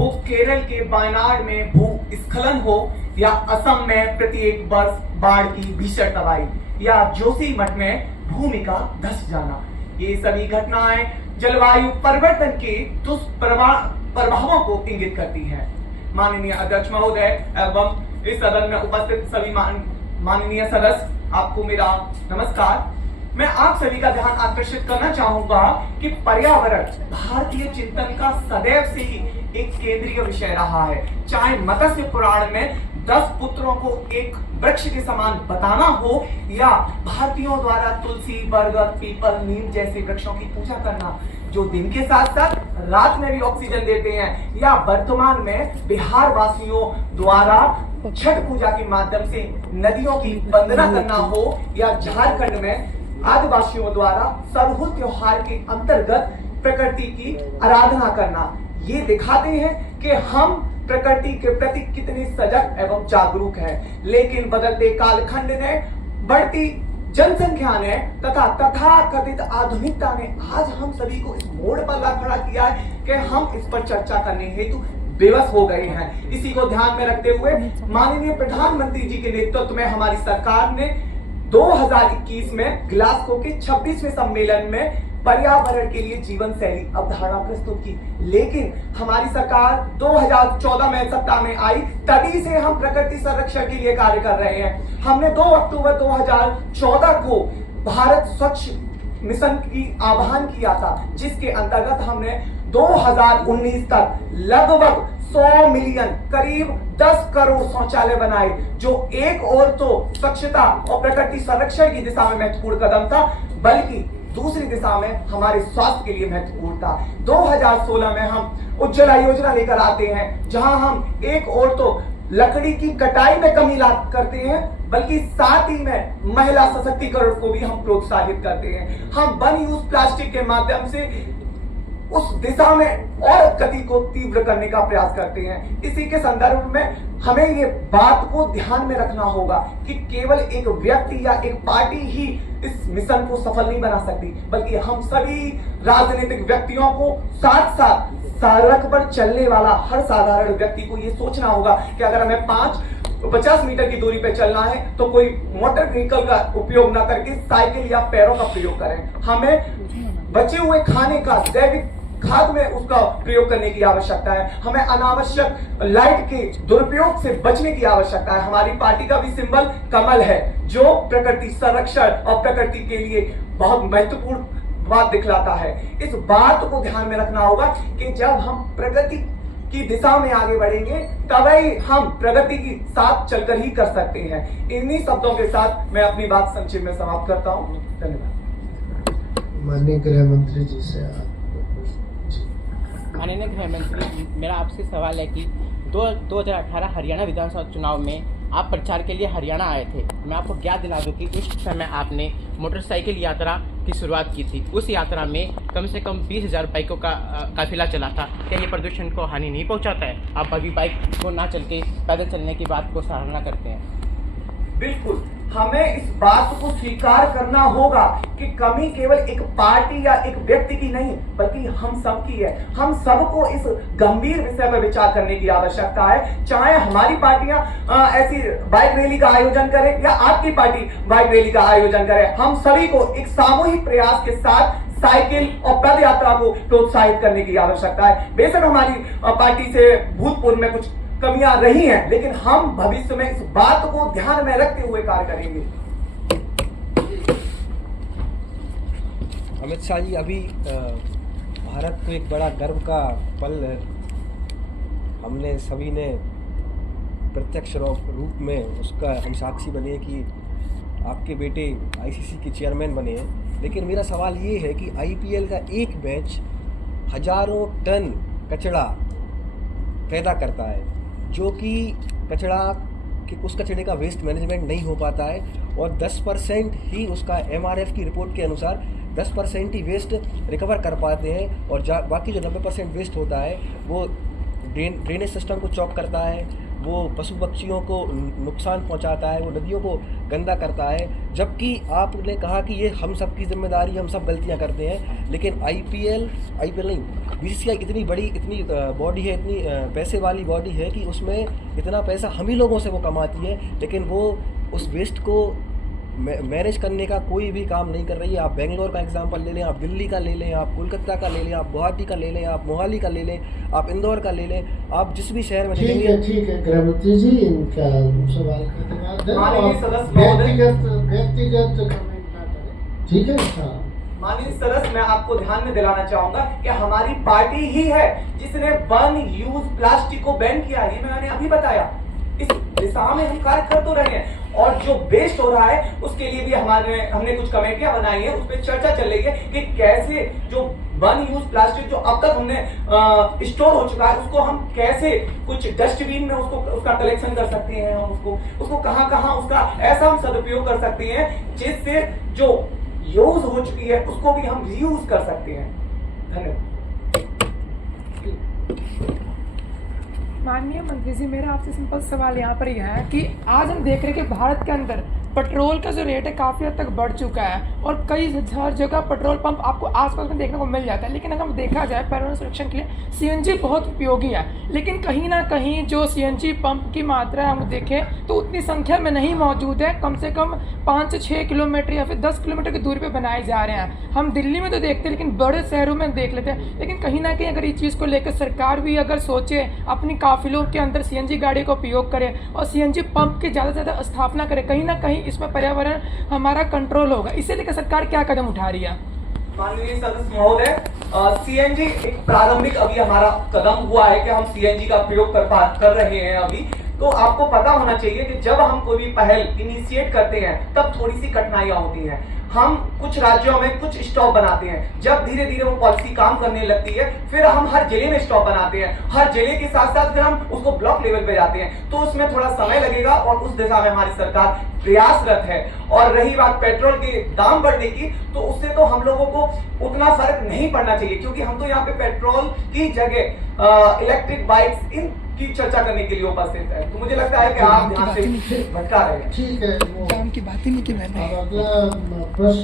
वो केरल के वायनाड में भूस्खलन हो, या असम में प्रत्येक वर्ष बाढ़ की भीषण तबाही, या जोशीमठ में भूमि का धस जाना, ये सभी घटनाएं जलवायु परिवर्तन के दुष्प्रभावों को इंगित करती है। माननीय अध्यक्ष महोदय एवं इस सदन में उपस्थित सभी माननीय सदस्य, आपको मेरा नमस्कार। मैं आप सभी का ध्यान आकर्षित करना चाहूंगा कि पर्यावरण भारतीय चिंतन का सदैव से ही एक केंद्रीय विषय रहा है। चाहे मत्स्य पुराण में 10 पुत्रों को एक वृक्ष के समान बताना हो, या भारतीयों द्वारा तुलसी, बरगद, पीपल, नीम जैसे वृक्षों की पूजा करना जो दिन के साथ साथ रात में भी ऑक्सीजन देते हैं, या वर्तमान में बिहार वासियों द्वारा छठ पूजा के माध्यम से नदियों की वंदना करना हो, या झारखंड में आदिवासियों द्वारा सरहुल त्योहार के अंतर्गत प्रकृति की आराधना करना, ये दिखाते हैं कि हम प्रकृति के प्रति कितने सजग एवं जागरूक हैं। लेकिन बदलते कालखंड ने, बढ़ती जनसंख्या ने तथा तथाकथित आधुनिकता ने आज हम सभी को इस मोड़ पर ला खड़ा किया है कि हम इस पर चर्चा करने हेतु बेबस हो गए हैं। इसी को ध्यान में रखते हुए माननीय प्रधानमंत्री जी के नेतृत्व में हमारी सरकार ने 2021 में ग्लासगो के 26वें सम्मेलन में पर्यावरण के लिए जीवन शैली अवधारणा प्रस्तुत की। लेकिन हमारी सरकार 2014 में सत्ता में आई, तभी से हम प्रकृति संरक्षण के लिए कार्य कर रहे हैं। हमने 2 अक्टूबर 2014 को भारत स्वच्छ मिशन की आह्वान किया था, जिसके अंतर्गत हमने 2019 तक लगभग 100 मिलियन, करीब 10 करोड़ शौचालय बनाए, जो एक और तो स्वच्छता और प्रकृति संरक्षण की दिशा में महत्वपूर्ण कदम था, बल्कि दूसरी दिशा में हमारे स्वास्थ्य के लिए महत्वपूर्ण था। 2016 में हम उज्ज्वला योजना लेकर आते हैं, जहां हम एक और तो लकड़ी की कटाई में कमी करते हैं, बल्कि साथ ही में महिला सशक्तिकरण को भी हम प्रोत्साहित करते हैं। हम वन यूज प्लास्टिक के माध्यम से उस दिशा में और गति को तीव्र करने का प्रयास करते हैं। इसी के संदर्भ में हमें ये बात को ध्यान में रखना होगा कि केवल एक व्यक्ति या एक पार्टी ही इस मिशन को सफल नहीं बना सकती, बल्कि हम सभी राजनीतिक व्यक्तियों को साथ साथ सड़क पर चलने वाला हर साधारण व्यक्ति को ये सोचना होगा कि अगर हमें 50 मीटर की दूरी पर चलना है तो कोई मोटर व्हीकल का उपयोग ना करके साइकिल या पैरों का प्रयोग करें। हमें बचे हुए खाने का जैविक खाद में उसका प्रयोग करने की आवश्यकता है। हमें अनावश्यक लाइट के दुरुपयोग से बचने की आवश्यकता है। हमारी पार्टी का भी सिंबल कमल है, जो प्रकृति संरक्षण और प्रकृति के लिए बहुत महत्वपूर्ण बात दिखलाता है। इस बात को ध्यान में रखना होगा कि जब हम प्रगति की दिशा में आगे बढ़ेंगे, तभी हम प्रगति की साथ चलकर ही कर सकते हैं। इन्हीं शब्दों के साथ मैं अपनी बात संक्षेप में समाप्त करता हूँ। धन्यवाद। माननीय गृह मंत्री जी से माननीय गृह मंत्री, मेरा आपसे सवाल है कि 2018 हरियाणा विधानसभा चुनाव में आप प्रचार के लिए हरियाणा आए थे। मैं आपको ज्ञात दिला दूं कि उस समय आपने मोटरसाइकिल यात्रा की शुरुआत की थी। उस यात्रा में कम से कम 20,000 बाइकों का काफिला चला था। क्या ये प्रदूषण को हानि नहीं पहुंचाता है? आप अभी बाइक को ना चल के पैदल चलने की बात को सराहना करते हैं। बिल्कुल, हमें इस बात को स्वीकार करना होगा कि कमी केवल एक पार्टी या एक व्यक्ति की नहीं, बल्कि हम सब की है। हम सबको इस गंभीर विषय पर विचार करने की आवश्यकता है। चाहे हमारी पार्टियां ऐसी बाइक रैली का आयोजन करें या आपकी पार्टी बाइक रैली का आयोजन करे, हम सभी को एक सामूहिक प्रयास के साथ साइकिल और पद यात्रा को प्रोत्साहित करने की आवश्यकता है। बेशक हमारी पार्टी से भूतपूर्व में कुछ कमियां रही हैं, लेकिन हम भविष्य में इस बात को ध्यान में रखते हुए कार्य करेंगे। अमित शाह जी, अभी भारत को एक बड़ा गर्व का पल हमने सभी ने प्रत्यक्ष रूप में उसका हम साक्षी बने कि आपके बेटे आईसीसी के चेयरमैन बने हैं। लेकिन मेरा सवाल ये है कि आईपीएल का एक मैच हजारों टन कचरा पैदा करता है, जो कि उस कचरे का वेस्ट मैनेजमेंट नहीं हो पाता है, और 10% ही उसका एमआरएफ की रिपोर्ट के अनुसार 10% ही वेस्ट रिकवर कर पाते हैं, और बाकी जो 90% वेस्ट होता है वो ड्रेनेज सिस्टम को चॉक करता है, वो पशु पक्षियों को नुकसान पहुंचाता है, वो नदियों को गंदा करता है। जबकि आपने कहा कि ये हम सब की जिम्मेदारी, हम सब गलतियां करते हैं, लेकिन आईपीएल नहीं, बीसीसीआई इतनी बड़ी, इतनी बॉडी है, इतनी पैसे वाली बॉडी है कि उसमें इतना पैसा हम ही लोगों से वो कमाती है, लेकिन वो उस वेस्ट को मैनेज करने का कोई भी काम नहीं कर रही है। आप बेंगलोर का एग्जांपल ले लें, आप दिल्ली का ले लें, आप कोलकाता का ले लें, आप गुवाहाटी का ले लें, आप मोहाली का ले लें, आप इंदौर का ले लें, आप जिस भी शहर में ठीक है गृहमंत्री जी, इनका सवाल का जवाब दें। माननीय सदस्य महोदय, व्यक्तिगत कमेंट ना करें, ठीक है। हाँ, माननीय सदस्य, मैं आपको ध्यान में दिलाना चाहूंगा कि हमारी पार्टी ही है जिसने वन यूज प्लास्टिक को बैन किया है। ये मैंने अभी बताया। इस दिशा में हम कार्य कर तो रहे हैं, और जो वेस्ट हो रहा है उसके लिए भी हमने कुछ कमेटियां बनाई है, उस पर चर्चा चल रही है कि कैसे जो वन यूज प्लास्टिक जो अब तक हमने स्टोर हो चुका है उसको हम कैसे कुछ डस्टबिन में उसका कलेक्शन कर सकते हैं, हम उसको कहां उसका ऐसा हम सदुपयोग कर सकते हैं जिससे जो यूज हो चुकी है उसको भी हम रीयूज कर सकते हैं। धन्यवाद। माननीय मंत्री जी, मेरा आपसे सिंपल सवाल यहाँ पर यह है कि आज हम देख रहे हैं कि भारत के अंदर पेट्रोल का जो रेट है काफ़ी हद तक बढ़ चुका है, और कई हर जगह पेट्रोल पंप आपको आसपास में देखने को मिल जाता है। लेकिन अगर देखा जाए पर्यावरण संरक्षण के लिए सीएनजी बहुत उपयोगी है, लेकिन कहीं ना कहीं जो सीएनजी पंप की मात्रा है हम देखें तो उतनी संख्या में नहीं मौजूद है। कम से कम 5 से 6 किलोमीटर या फिर 10 किलोमीटर की दूरी पर बनाए जा रहे हैं। हम दिल्ली में तो देखते हैं, लेकिन बड़े शहरों में देख लेते हैं। लेकिन कहीं ना कहीं अगर इस चीज़ को लेकर सरकार भी अगर सोचे, अपनी काफिलों के अंदर सीएनजी गाड़ी का उपयोग करे और सीएनजी पंप की ज़्यादा से ज़्यादा स्थापना करे, कहीं ना कहीं इसमें पर्यावरण हमारा कंट्रोल होगा। इसे लेकर सरकार क्या कदम उठा रही है? माननीय सदस्य महोदय, सीएनजी एक प्रारंभिक अभी हमारा कदम हुआ है कि हम सीएनजी का प्रयोग कर रहे हैं अभी। तो आपको पता होना चाहिए कि जब हम कोई भी पहल इनिशिएट करते हैं तब थोड़ी सी कठिनाइयां होती हैं। हम कुछ राज्यों में कुछ स्टॉप बनाते हैं, जब धीरे धीरे वो पॉलिसी काम करने लगती है फिर हम हर जिले में स्टॉप बनाते हैं, हर जिले के साथ साथ फिर हम उसको ब्लॉक लेवल पे जाते हैं। तो उसमें थोड़ा समय लगेगा और उस दिशा में हमारी सरकार प्रयासरत है। और रही बात पेट्रोल के दाम बढ़ने की, तो उससे तो हम लोगों को उतना फर्क नहीं पड़ना चाहिए, क्योंकि हम तो यहाँ पे पेट्रोल की जगह इलेक्ट्रिक बाइक्स इन की चर्चा करने के लिए उपस्थित है। तो मुझे लगता है कि आप ध्यान से भटका रहे हैं। ठीक है। की बात ही नहीं की मैंने। अब अगला प्रश्न